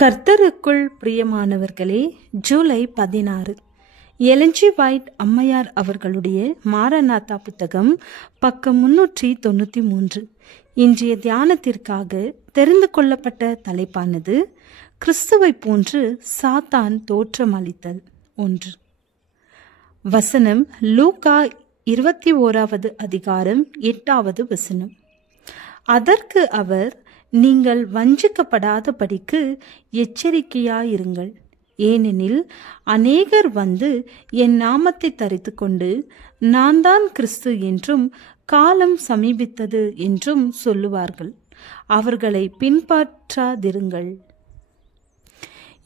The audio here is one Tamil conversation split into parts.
கர்த்தருக்குள் பிரியமானவர்களே, ஜூலை 16 எலன் ஜி வைட் அம்மையார் அவர்களுடைய மாரநாதா புத்தகம், பக்கம் 393. இன்றைய தியானத்திற்காக தெரிந்து கொள்ளப்பட்ட தலைப்பானது கிறிஸ்துவை போன்று சாத்தான் தோற்றமளித்தல். 1. வசனம் லூக்கா 21 அதிகாரம் 8வது வசனம். அதற்கு அவர், நீங்கள் வஞ்சிக்கப்படாதபடிக்கு எச்சரிக்கையாயிருங்கள். ஏனெனில் அநேகர் வந்து என் நாமத்தை தரித்து கொண்டு நான் தான் கிறிஸ்து என்றும் காலம் சமீபித்தது என்றும் சொல்லுவார்கள். அவர்களை பின்பற்றாதிருங்கள்.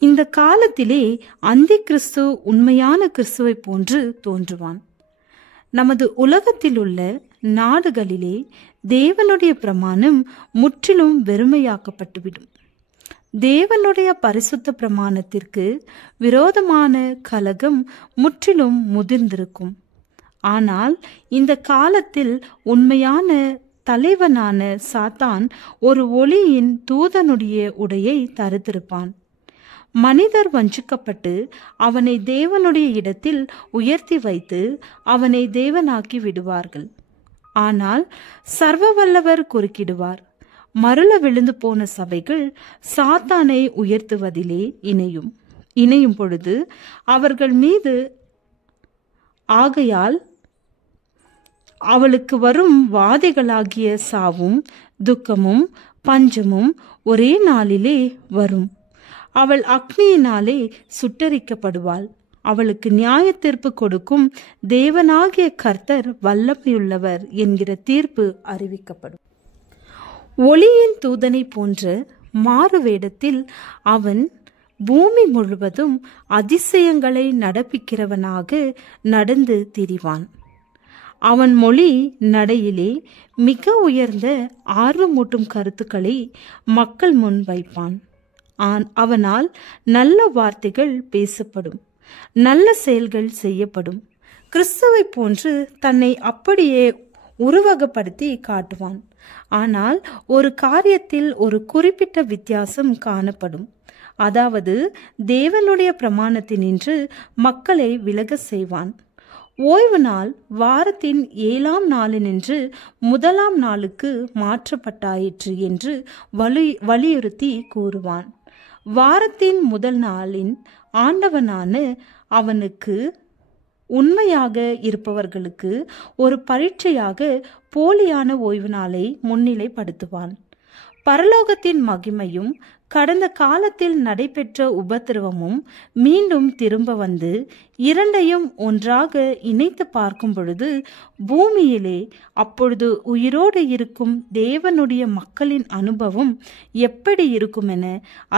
இந்த காலத்திலே அந்தி கிறிஸ்து உண்மையான கிறிஸ்துவை போன்று தோன்றுவான். நமது உலகத்தில் உள்ள நாடுகளிலே தேவனுடைய பிரமாணம் முற்றிலும் வெறுமையாக்கப்பட்டுவிடும். தேவனுடைய பரிசுத்த பிரமாணத்திற்கு விரோதமான கலகம் முற்றிலும் முதிர்ந்திருக்கும். ஆனால் இந்த காலத்தில் உண்மையான தலைவனான சாத்தான் ஒரு ஒளியின் தூதனுடைய உடையை தரித்திருப்பான். மனிதர் வஞ்சிக்கப்பட்டு அவனை தேவனுடைய இடத்தில் உயர்த்தி வைத்து அவனை தேவனாக்கி விடுவார்கள். ஆனால் சர்வ வல்லவர் குறுக்கிடுவார். மருள விழுந்து போன சபைகள் சாத்தானை உயர்த்துவதிலே இணையும் பொழுது அவர்கள் மீது ஆகையால் அவளுக்கு வரும் வாதைகளாகிய சாவும் துக்கமும் பஞ்சமும் ஒரே நாளிலே வரும். அவள் அக்னியினாலே சுட்டரிக்கப்படுவாள். அவளுக்கு நியாய தீர்ப்பு கொடுக்கும் தேவனாகிய கர்த்தர் வல்லமையுள்ளவர் என்கிற தீர்ப்பு அறிவிக்கப்படும். ஒளியின் தூதனை போன்ற மாறு வேடத்தில் அவன் பூமி முழுவதும் அதிசயங்களை நடப்பிக்கிறவனாக நடந்து திரிவான். அவன் மொழி நடையிலே மிக உயர்ந்த ஆர்வமூட்டும் கருத்துக்களை மக்கள் முன் வைப்பான். அவனால் நல்ல வார்த்தைகள் பேசப்படும், நல்ல செயல்கள் செய்யப்படும். கிறிஸ்துவை போன்று தன்னை அப்படியே உருவகப்படுத்தி காட்டுவான். ஆனால் ஒரு காரியத்தில் ஒரு குறிப்பிட்ட வித்தியாசம் காணப்படும். அதாவது தேவனுடைய பிரமாணத்தினின்று மக்களை விலக செய்வான். ஓய்வு நாள் வாரத்தின் 7ஆம் நாளினின்று 1ஆம் நாளுக்கு மாற்றப்பட்டாயிற்று என்று வலியுறுத்தி கூறுவான். வாரத்தின் முதல் நாளின் ஆண்டவனான அவனுக்கு உண்மையாக இருப்பவர்களுக்கு ஒரு பரீட்சையாக போலியான ஓய்வு நாளை முன்னிலைப்படுத்துவான். பரலோகத்தின் மகிமையும் கடந்த காலத்தில் நடைபெற்ற உபத்திரவமும் மீண்டும் திரும்ப வந்து இரண்டையும் ஒன்றாக இணைத்து பார்க்கும் பொழுது பூமியிலே அப்பொழுது உயிரோடு இருக்கும் தேவனுடைய மக்களின் அனுபவம் எப்படி இருக்கும் என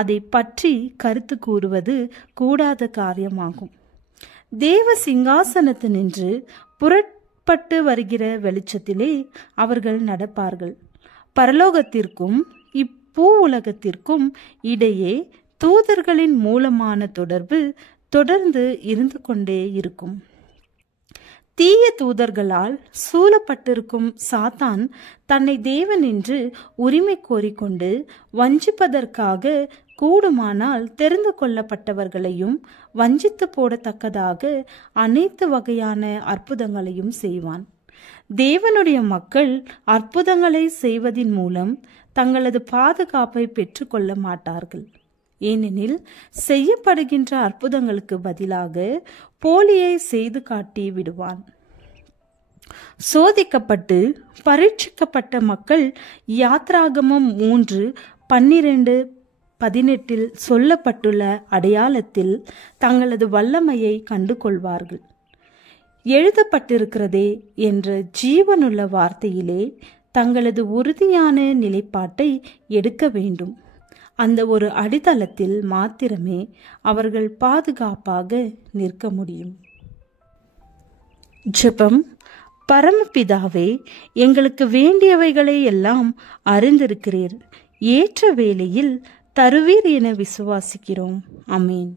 அதை பற்றி கருத்து கூறுவது கூடாத காரியமாகும். தேவ சிங்காசனத்தினின்று புறப்பட்டு வருகிற வெளிச்சத்திலே அவர்கள் நடப்பார்கள். பரலோகத்திற்கும் பூ உலகத்திற்கும் இடையே தூதர்களின் மூலமான தொடர்பு தொடர்ந்து இருந்து கொண்டே இருக்கும். தீய தூதர்களால் சூழப்பட்டிருக்கும் சாத்தான் தன்னை தேவன் என்று உரிமை கோரிக்கொண்டு வஞ்சிப்பதற்காக கூடுமானால் தெரிந்து கொள்ளப்பட்டவர்களையும் வஞ்சித்து போடத்தக்கதாக அனைத்து வகையான அற்புதங்களையும் செய்வான். தேவனுடைய மக்கள் அற்புதங்களை செய்வதின் மூலம் தங்களது பாதுகாப்பை பெற்றுக்கொள்ள மாட்டார்கள். ஏனெனில் செய்யப்படுகின்ற அற்புதங்களுக்கு பதிலாக போலியை செய்து காட்டி விடுவான். சோதிக்கப்பட்டு பரீட்சிக்கப்பட்ட மக்கள் யாத்ராகமம் 3:12-18 சொல்லப்பட்டுள்ள அடையாளத்தில் தங்களது வல்லமையை கண்டு கொள்வார்கள். எழுதப்பட்டிருக்கிறதே என்ற ஜீவனுள்ள வார்த்தையிலே தங்களது உறுதியான நிலைப்பாட்டை எடுக்க வேண்டும். அந்த ஒரு அடித்தளத்தில் மாத்திரமே அவர்கள் பாதுகாப்பாக நிற்க முடியும். ஜெபம். பரமபிதாவே, எங்களுக்கு வேண்டியவைகளை எல்லாம் அறிந்திருக்கிறீர். ஏற்ற வேளையில் தருவீர் என விசுவாசிக்கிறோம். ஆமென்.